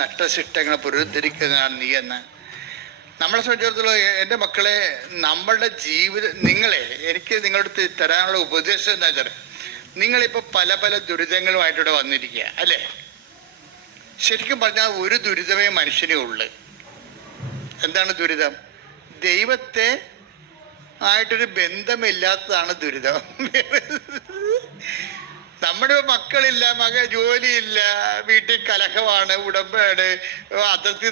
നഷ്ടശിഷ്ടങ്ങളെ പുനരുദ്ധരിക്കുന്നതാണ് നീ എന്ന്. നമ്മളെ സംബന്ധിച്ചിടത്തോളം എൻ്റെ മക്കളെ, നമ്മളുടെ ജീവിതം എനിക്ക് നിങ്ങളുടെ തരാനുള്ള ഉപദേശം എന്താ വെച്ചാൽ, നിങ്ങളിപ്പോൾ പല പല ദുരിതങ്ങളുമായിട്ടിവിടെ വന്നിരിക്കുക അല്ലേ? ശരിക്കും പറഞ്ഞാൽ ഒരു ദുരിതമേ മനുഷ്യനേ ഉള്ളു. എന്താണ് ദുരിതം? ദൈവത്തെ ആയിട്ടൊരു ബന്ധമില്ലാത്തതാണ് ദുരിതം. നമ്മുടെ മക്കളില്ല, ജോലിയില്ല, വീട്ടിൽ കലഹമാണ്, ഉടമ്പയാണ്, അതിർത്തി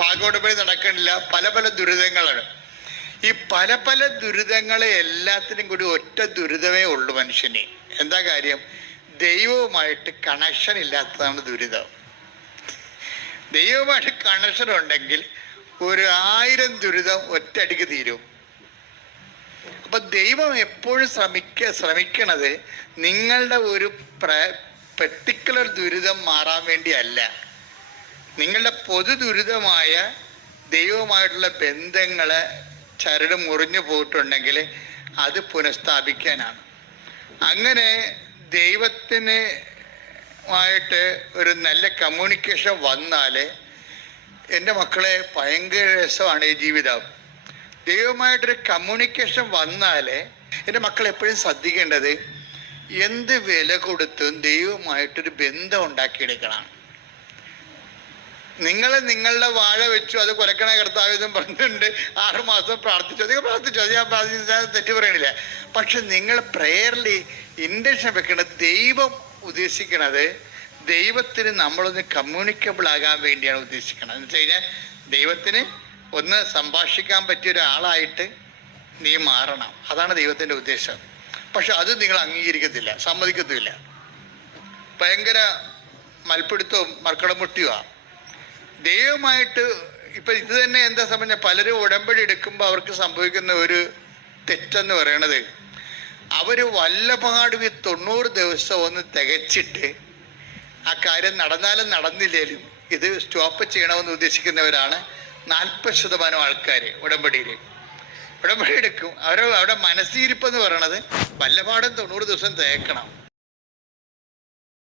ഭാഗോടമ്പടി നടക്കണില്ല, പല പല ദുരിതങ്ങളാണ്. ഈ പല പല ദുരിതങ്ങളെ എല്ലാത്തിനും കൂടി ഒറ്റ ദുരിതമേ ഉള്ളൂ മനുഷ്യന്. എന്താ കാര്യം? ദൈവവുമായിട്ട് കണക്ഷൻ ഇല്ലാത്തതാണ് ദുരിതം. ദൈവവുമായിട്ട് കണക്ഷൻ ഉണ്ടെങ്കിൽ 1000 ദുരിതം ഒറ്റയടിക്ക് തീരും. അപ്പം ദൈവം എപ്പോഴും ശ്രമിക്കണത് നിങ്ങളുടെ ഒരു പെർട്ടിക്കുലർ ദുരിതം മാറാൻ വേണ്ടിയല്ല, നിങ്ങളുടെ പൊതു ദുരിതമായ ദൈവവുമായിട്ടുള്ള ബന്ധങ്ങളെ ചരട് മുറിഞ്ഞു പോയിട്ടുണ്ടെങ്കിൽ അത് പുനഃസ്ഥാപിക്കാനാണ്. അങ്ങനെ ദൈവത്തിനുമായിട്ട് ഒരു നല്ല കമ്മ്യൂണിക്കേഷൻ വന്നാൽ, എൻ്റെ മക്കളെ, ഭയങ്കര രസമാണ് ഈ ജീവിതം. ദൈവമായിട്ടൊരു കമ്മ്യൂണിക്കേഷൻ വന്നാൽ എൻ്റെ മക്കൾ എപ്പോഴും ശ്രദ്ധിക്കേണ്ടത്, എന്ത് വില കൊടുത്തും ദൈവമായിട്ടൊരു ബന്ധം ഉണ്ടാക്കിയെടുക്കണം. നിങ്ങളുടെ വാഴ വെച്ചു, അത് കുലക്കണ കർത്താവെന്നും പറഞ്ഞിട്ടുണ്ട്, 6 മാസം പ്രാർത്ഥിച്ചു, അധികം പ്രാർത്ഥിച്ചു, അത് ഞാൻ തെറ്റ് പറയണില്ല. പക്ഷെ നിങ്ങൾ പ്രേയറിൽ ഇൻറ്റൻഷൻ വെക്കേണ്ടത്, ദൈവം ഉദ്ദേശിക്കണത് ദൈവത്തിന് നമ്മളൊന്ന് കമ്മ്യൂണിക്കബിൾ ആകാൻ വേണ്ടിയാണ് ഉദ്ദേശിക്കുന്നത്. എന്ന് വെച്ച് കഴിഞ്ഞാൽ ദൈവത്തിന് ഒന്ന് സംഭാഷിക്കാൻ പറ്റിയ ഒരാളായിട്ട് നീ മാറണം, അതാണ് ദൈവത്തിൻ്റെ ഉദ്ദേശം. പക്ഷെ അത് നിങ്ങൾ അംഗീകരിക്കത്തില്ല, സമ്മതിക്കത്തില്ല. ഭയങ്കര മൽപ്പിടുത്തവും മർക്കടമുട്ടിയുമാണ് ദൈവമായിട്ട്. ഇപ്പം ഇത് തന്നെ എന്താ സംബന്ധിച്ച, പലരും ഉടമ്പടി എടുക്കുമ്പോൾ അവർക്ക് സംഭവിക്കുന്ന ഒരു തെറ്റെന്ന് പറയണത്, അവർ വല്ലപാടും 90 ദിവസം ഒന്ന് തികച്ചിട്ട് ആ കാര്യം നടന്നാലും നടന്നില്ലേലും ഇത് സ്റ്റോപ്പ് ചെയ്യണമെന്ന് ഉദ്ദേശിക്കുന്നവരാണ് 40% ആൾക്കാർ ഉടമ്പടി എടുക്കും. അവരുടെ മനസ്സിരിപ്പെന്ന് പറയണത് വല്ലപാടും 90 ദിവസം തേക്കണം.